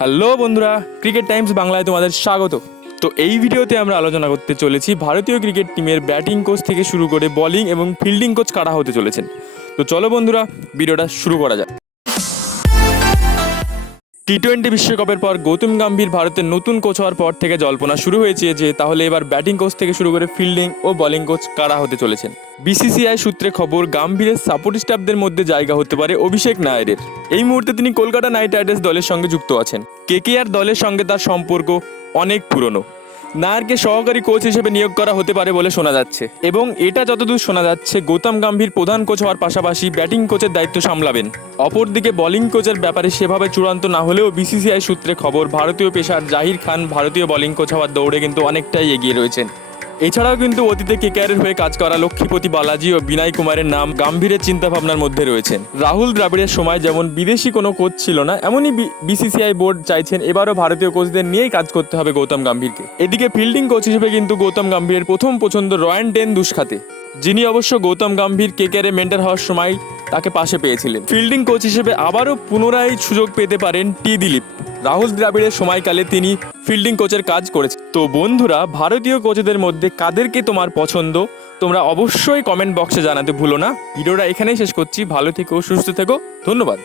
Hello বন্ধুরা, cricket Times বাংলায় তোমাদের স্বাগত। তো এই ভিডিওতে আমরা আলোচনা করতে চলেছি ভারতীয় ক্রিকেট টিমের ব্যাটিং কোচ থেকে শুরু করে বোলিং এবং ফিল্ডিং কোচ কারা হতে চলেছেন। তো চলো বন্ধুরা, ভিডিওটা শুরু করা যাক। টি-20 বিশ্বকাপের পর গৌতম গম্ভীর ভারতের নতুন কোচ হওয়ার পর থেকে জল্পনা শুরু হয়েছে যে তাহলে এবার ব্যাটিং কোচ থেকে শুরু করে ফিল্ডিং ও বোলিং কোচ কারা হতে চলেছেন। বিসিসিআই সূত্রে খবর, গম্ভীরের সাপোর্ট স্টাফদের মধ্যে জায়গা হতে পারে অভিষেক নায়ারের। এই মুহূর্তে তিনি কলকাতা নাইট রাইডার্স দলের সঙ্গে যুক্ত আছেন। কেকেআর দলের সঙ্গে তার সম্পর্ক অনেক পুরনো। নায়ারকে সহকারী কোচ হিসেবে নিয়োগ করা হতে পারে বলে শোনা যাচ্ছে, এবং এটা যতদূর শোনা যাচ্ছে গৌতম গম্ভীর প্রধান কোচ হওয়ার পাশাপাশি ব্যাটিং কোচের দায়িত্ব সামলাবেন। অপরদিকে বোলিং কোচের ব্যাপারে সেভাবে চূড়ান্ত না হলেও বিসিসিআই সূত্রে খবর, ভারতীয় পেসার জাহির খান ভারতীয় বোলিং কোচ হওয়ার দৌড়ে কিন্তু অনেকটাই এগিয়ে রয়েছেন। এছাড়াও কিন্তু অতীতে কেকেআরের হয়ে কাজ করা লক্ষ্মীপতি বালাজি ও বিনয় কুমারের নাম গম্ভীরের চিন্তাভাবনার মধ্যে রয়েছেন। রাহুল দ্রাবিড়ের সময় যেমন বিদেশি কোনো কোচ ছিল না, এমনই বিসিসিআই বোর্ড চাইছেন এবারও ভারতীয় কোচদের নিয়েই কাজ করতে হবে গৌতম গম্ভীরকে। এদিকে ফিল্ডিং কোচ হিসেবে কিন্তু গৌতম গম্ভীরের প্রথম পছন্দ রয়্যান টেন্ডুলকার, যিনি অবশ্য গৌতম গম্ভীর কেকেআরে মেন্টর হওয়ার সময় তাকে পাশে পেয়েছিলেন। ফিল্ডিং কোচ হিসেবে আবারও পুনরায় সুযোগ পেতে পারেন দিলীপ। রাহুল দ্রাবিড়ের সময়কালে তিনি ফিল্ডিং কোচের কাজ করেছেন। তো বন্ধুরা, ভারতীয় কোচদের মধ্যে কাদেরকে তোমার পছন্দ তোমরা অবশ্যই কমেন্ট বক্সে জানাতে ভুলো না। ভিডিওটা এখানেই শেষ করছি। ভালো থেকো, সুস্থ থেকো, ধন্যবাদ।